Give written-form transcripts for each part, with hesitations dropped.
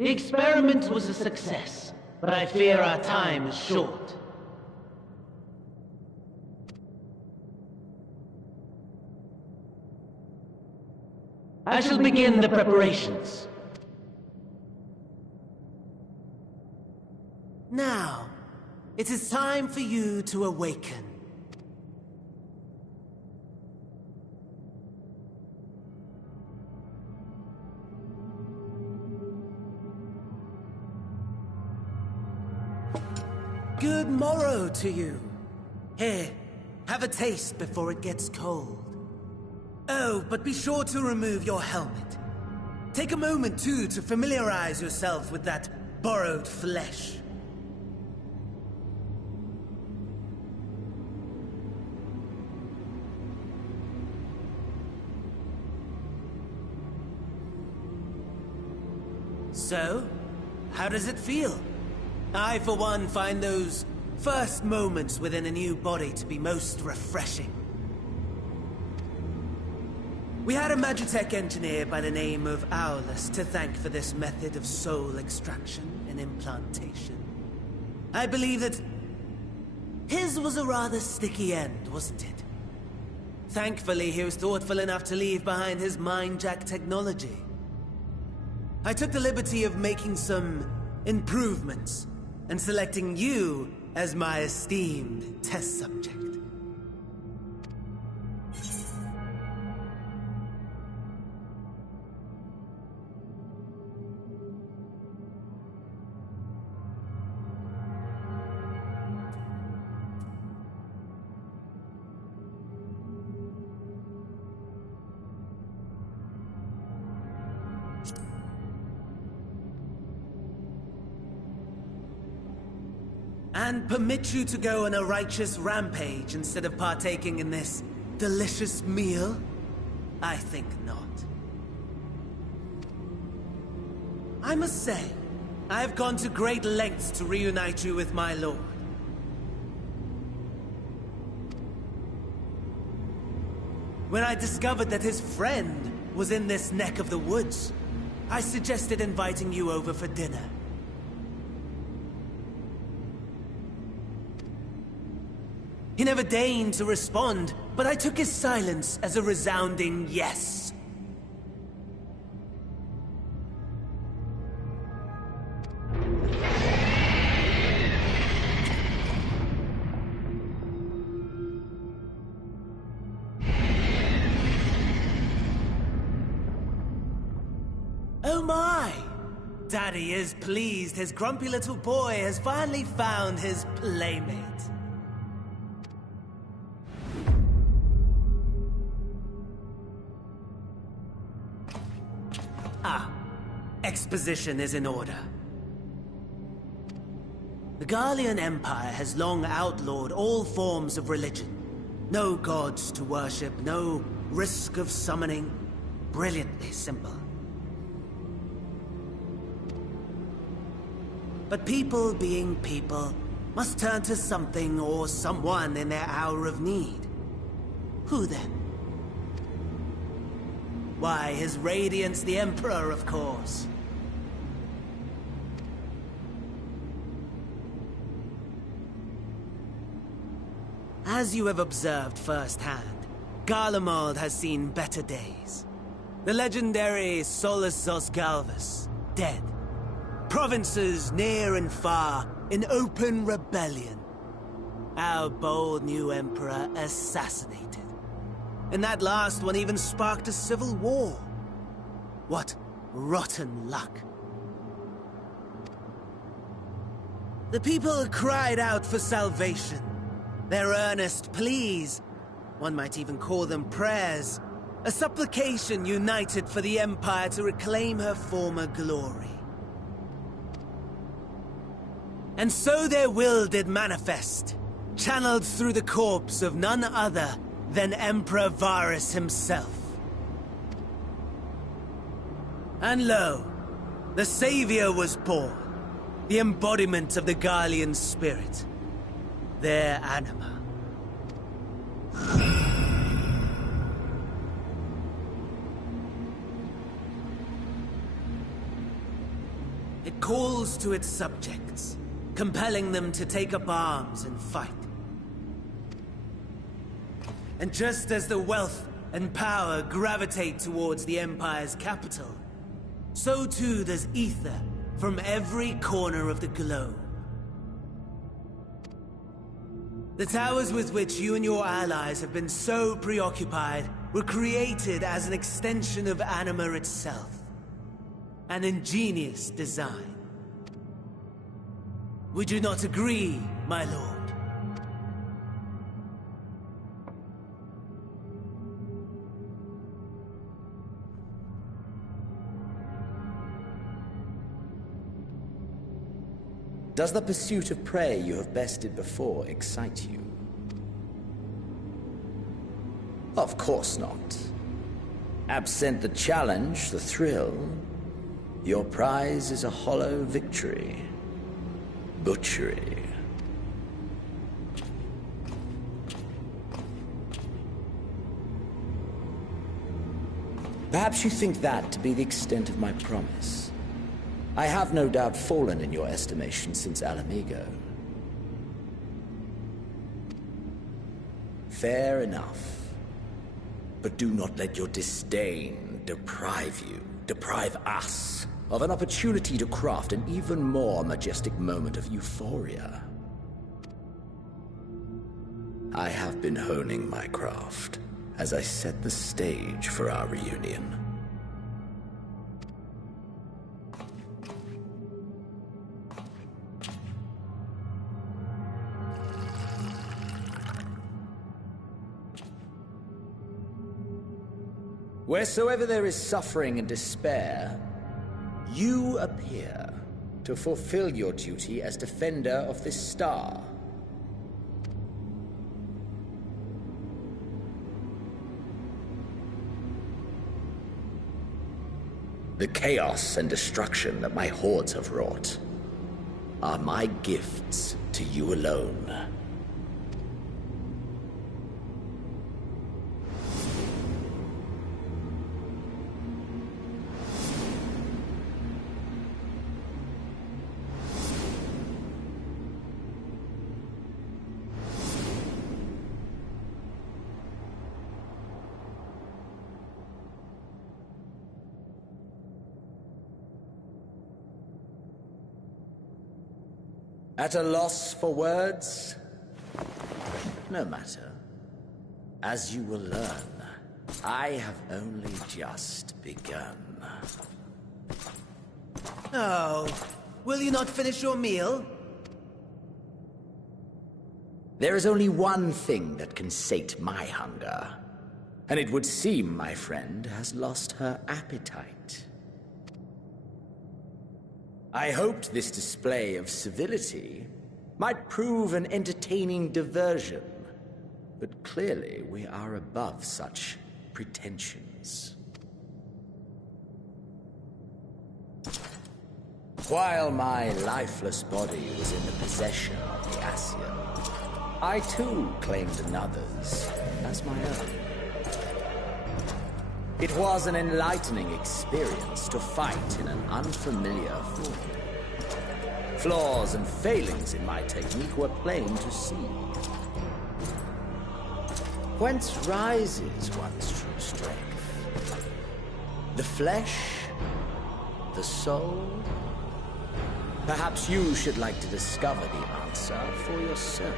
The experiment was a success, but I fear our time is short. I shall begin the preparations. Now, it is time for you to awaken. Good morrow to you. Here, have a taste before it gets cold. Oh, but be sure to remove your helmet. Take a moment, too, to familiarize yourself with that borrowed flesh. So, how does it feel? I, for one, find those first moments within a new body to be most refreshing. We had a Magitech engineer by the name of Aulus to thank for this method of soul extraction and implantation. I believe that his was a rather sticky end, wasn't it? Thankfully, he was thoughtful enough to leave behind his mind-jack technology. I took the liberty of making some improvements and selecting you as my esteemed test subject. And permit you to go on a righteous rampage instead of partaking in this delicious meal? I think not. I must say, I have gone to great lengths to reunite you with my lord. When I discovered that his friend was in this neck of the woods, I suggested inviting you over for dinner. He never deigned to respond, but I took his silence as a resounding yes. Oh my! Daddy is pleased his grumpy little boy has finally found his playmate. Exposition is in order. The Garlean Empire has long outlawed all forms of religion. No gods to worship, no risk of summoning. Brilliantly simple. But people being people must turn to something or someone in their hour of need. Who then? Why, His Radiance the Emperor, of course. As you have observed firsthand, Garlemald has seen better days. The legendary Solus Galvus, dead. Provinces near and far in open rebellion. Our bold new emperor assassinated. And that last one even sparked a civil war. What rotten luck. The people cried out for salvation. Their earnest pleas, one might even call them prayers, a supplication united for the Empire to reclaim her former glory. And so their will did manifest, channeled through the corpse of none other than Emperor Varus himself. And lo, the Savior was born, the embodiment of the Garlean spirit, their anima. It calls to its subjects, compelling them to take up arms and fight. And just as the wealth and power gravitate towards the Empire's capital, so too does ether from every corner of the globe. The towers with which you and your allies have been so preoccupied were created as an extension of Anima itself. An ingenious design. Would you not agree, my lord? Does the pursuit of prey you have bested before excite you? Of course not. Absent the challenge, the thrill, your prize is a hollow victory. Butchery. Perhaps you think that to be the extent of my promise. I have no doubt fallen in your estimation since Alamigo. Fair enough. But do not let your disdain deprive us, of an opportunity to craft an even more majestic moment of euphoria. I have been honing my craft as I set the stage for our reunion. Wheresoever there is suffering and despair, you appear to fulfill your duty as defender of this star. The chaos and destruction that my hordes have wrought are my gifts to you alone. At a loss for words? No matter. As you will learn, I have only just begun. Oh, will you not finish your meal? There is only one thing that can sate my hunger. And it would seem my friend has lost her appetite. I hoped this display of civility might prove an entertaining diversion, but clearly we are above such pretensions. While my lifeless body was in the possession of the Ascian, I too claimed another's as my own. It was an enlightening experience to fight in an unfamiliar form. Flaws and failings in my technique were plain to see. Whence rises one's true strength? The flesh? The soul? Perhaps you should like to discover the answer for yourself.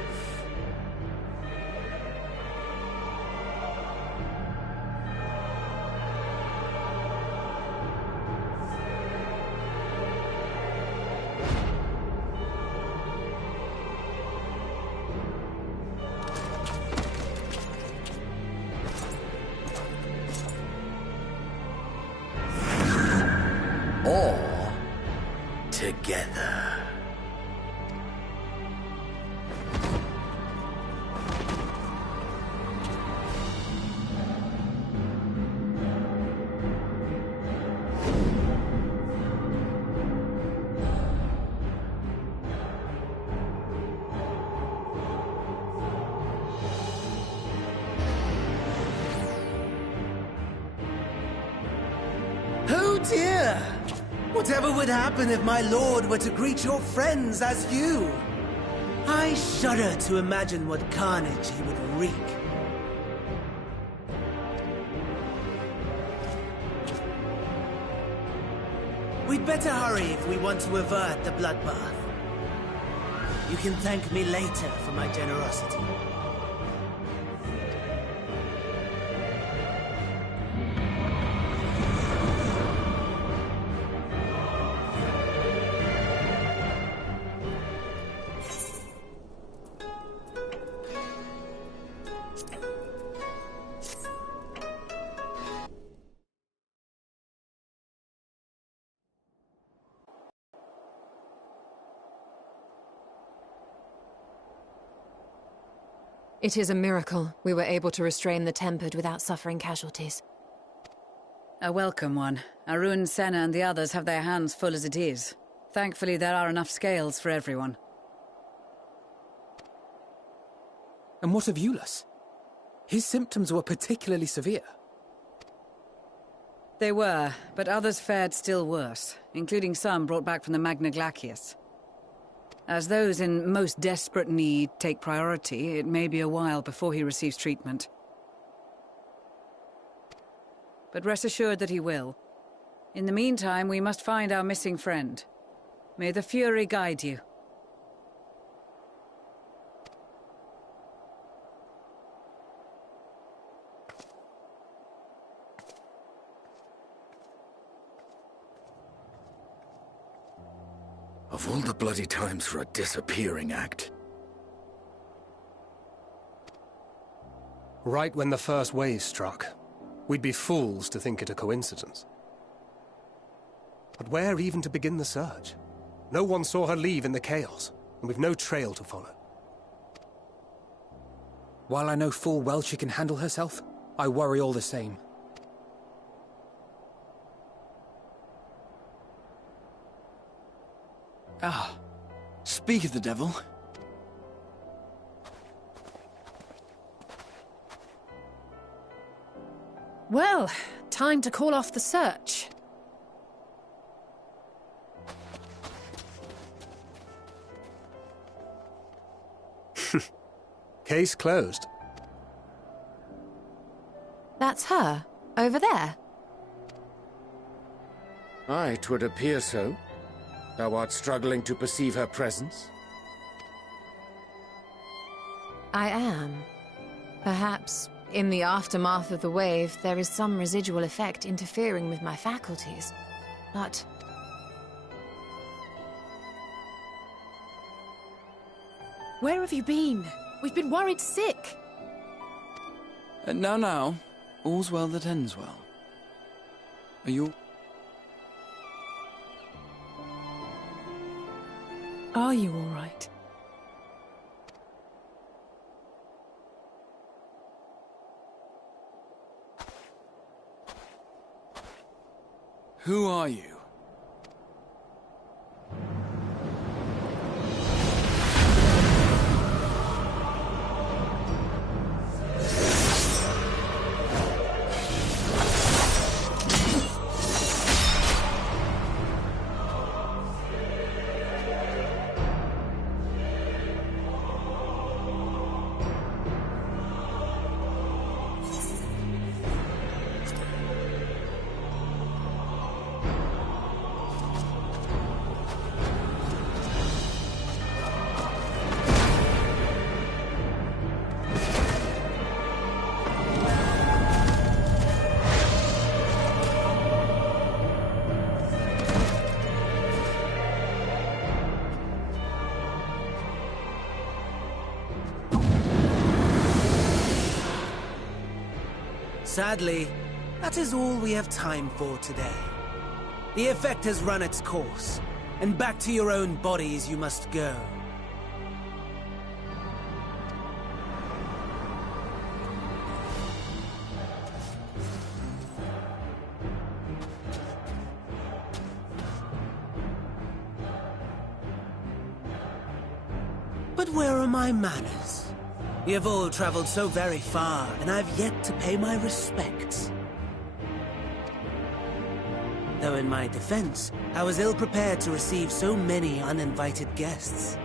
Or together. Oh dear! Whatever would happen if my lord were to greet your friends as you? I shudder to imagine what carnage he would wreak. We'd better hurry if we want to avert the bloodbath. You can thank me later for my generosity. It is a miracle we were able to restrain the Tempered without suffering casualties. A welcome one. Arun, Senna and the others have their hands full as it is. Thankfully there are enough scales for everyone. And what of Eulas? His symptoms were particularly severe. They were, but others fared still worse, including some brought back from the Magna Glacius. As those in most desperate need take priority, it may be a while before he receives treatment. But rest assured that he will. In the meantime, we must find our missing friend. May the Fury guide you. Of all the bloody times for a disappearing act. Right when the first wave struck, we'd be fools to think it a coincidence. But where even to begin the search? No one saw her leave in the chaos, and we've no trail to follow. While I know full well she can handle herself, I worry all the same. Ah, speak of the devil. Well, time to call off the search. Case closed. That's her, over there. Aye, 'twould appear so. Thou art struggling to perceive her presence? I am. Perhaps, in the aftermath of the wave, there is some residual effect interfering with my faculties. But... Where have you been? We've been worried sick. Now. All's well that ends well. Are you... Are you all right? Who are you? Sadly, that is all we have time for today. The effect has run its course, and back to your own bodies you must go. But where are my manners? We have all traveled so very far, and I've yet to pay my respects. Though in my defense, I was ill-prepared to receive so many uninvited guests.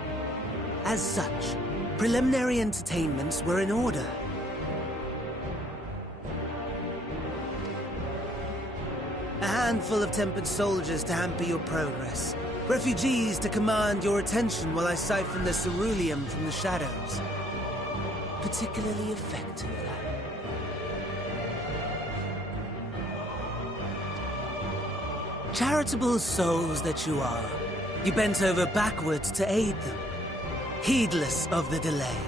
As such, preliminary entertainments were in order. A handful of tempered soldiers to hamper your progress. Refugees to command your attention while I siphon the ceruleum from the shadows. Particularly effective. Charitable souls that you are, you bent over backwards to aid them. Heedless of the delay.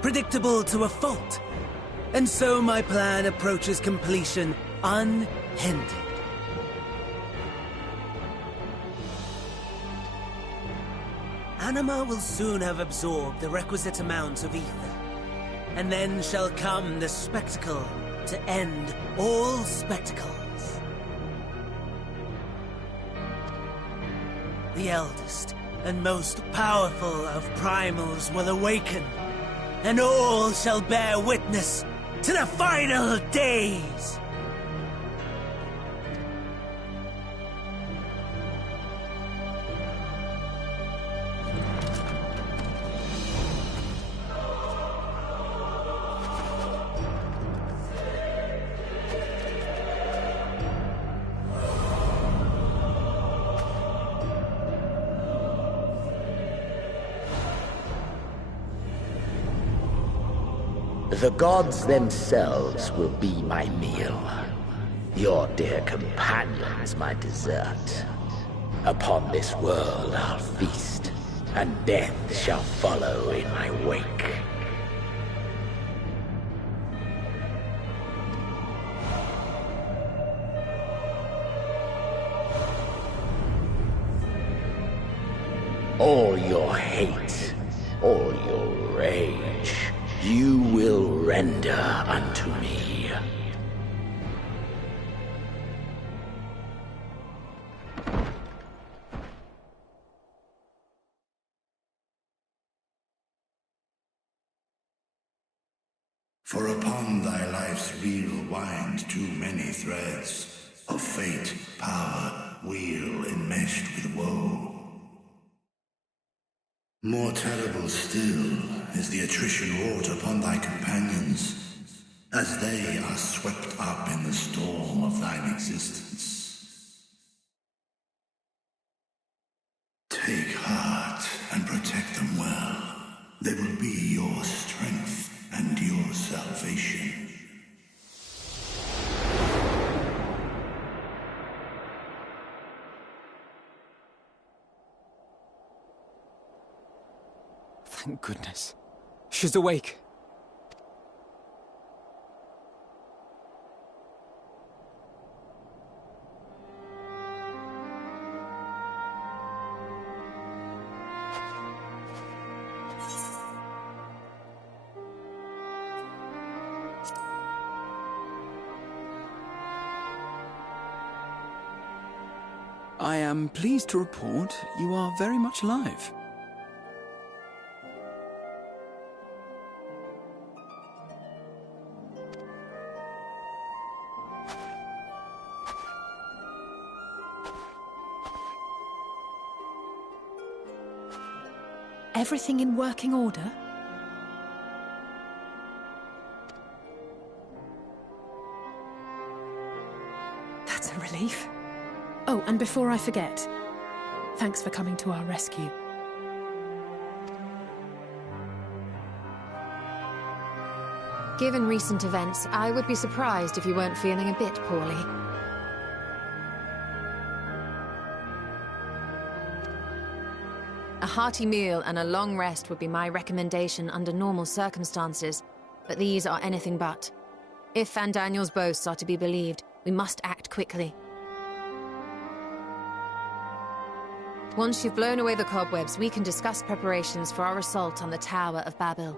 Predictable to a fault. And so my plan approaches completion unhindered. Anima will soon have absorbed the requisite amount of ether. And then shall come the spectacle to end all spectacles. The eldest and most powerful of primals will awaken, and all shall bear witness to the final days! The gods themselves will be my meal. Your dear companions my dessert. Upon this world I'll feast, and death shall follow in my wake. All your hate, all your rage, you will render unto me. For upon thy life's reel wind too many threads of fate, power, weal enmeshed with woe. More terrible still is the attrition wrought upon thy companions, as they are swept up in the storm of thine existence. Take heart and protect them well. They will be your strength and your salvation. Thank goodness. She's awake. I am pleased to report you are very much alive. Everything in working order? That's a relief. Oh, and before I forget, thanks for coming to our rescue. Given recent events, I would be surprised if you weren't feeling a bit poorly. A hearty meal and a long rest would be my recommendation under normal circumstances, but these are anything but. If Van Daniel's boasts are to be believed, we must act quickly. Once you've blown away the cobwebs, we can discuss preparations for our assault on the Tower of Babel.